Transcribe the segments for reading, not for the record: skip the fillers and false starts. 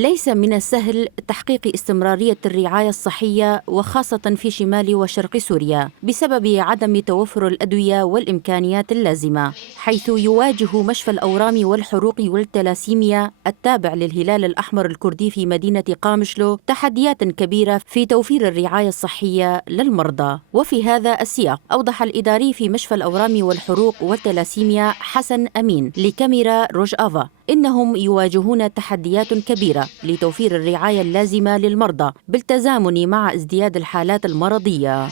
ليس من السهل تحقيق استمرارية الرعاية الصحية وخاصة في شمال وشرق سوريا بسبب عدم توفر الأدوية والإمكانيات اللازمة، حيث يواجه مشفى الأورام والحروق والتلاسيميا التابع للهلال الأحمر الكردي في مدينة قامشلو تحديات كبيرة في توفير الرعاية الصحية للمرضى. وفي هذا السياق أوضح الإداري في مشفى الأورام والحروق والتلاسيميا حسن أمين لكاميرا روجافا إنهم يواجهون تحديات كبيرة لتوفير الرعاية اللازمة للمرضى بالتزامن مع ازدياد الحالات المرضية.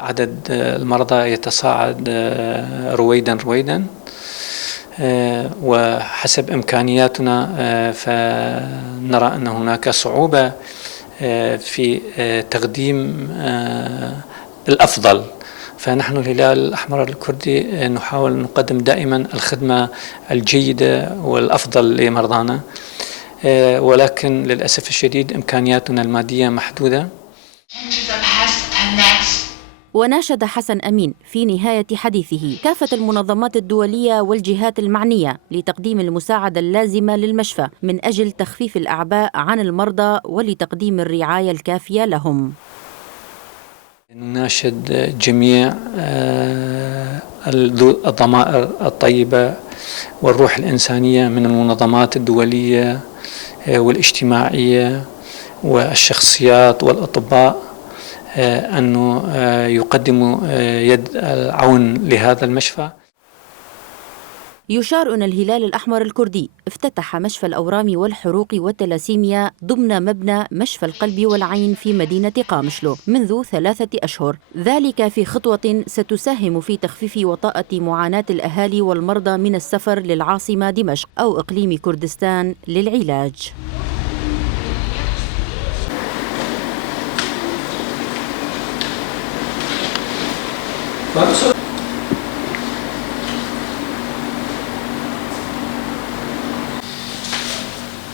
عدد المرضى يتصاعد رويدا وحسب إمكانياتنا فنرى أن هناك صعوبة في تقديم الأفضل، فنحن الهلال الأحمر الكردي نحاول أن نقدم دائما الخدمة الجيدة والأفضل لمرضانا، ولكن للأسف الشديد إمكانياتنا المادية محدودة. وناشد حسن أمين في نهاية حديثه كافة المنظمات الدولية والجهات المعنية لتقديم المساعدة اللازمة للمشفى من أجل تخفيف الأعباء عن المرضى ولتقديم الرعاية الكافية لهم. نناشد جميع الضمائر الطيبة والروح الإنسانية من المنظمات الدولية والاجتماعية والشخصيات والأطباء أنه يقدموا يد العون لهذا المشفى. يشار أن الهلال الأحمر الكردي افتتح مشفى الأورام والحروق والتلاسيميا ضمن مبنى مشفى القلب والعين في مدينة قامشلو منذ 3 أشهر، ذلك في خطوة ستساهم في تخفيف وطأة معاناة الأهالي والمرضى من السفر للعاصمة دمشق أو إقليم كردستان للعلاج.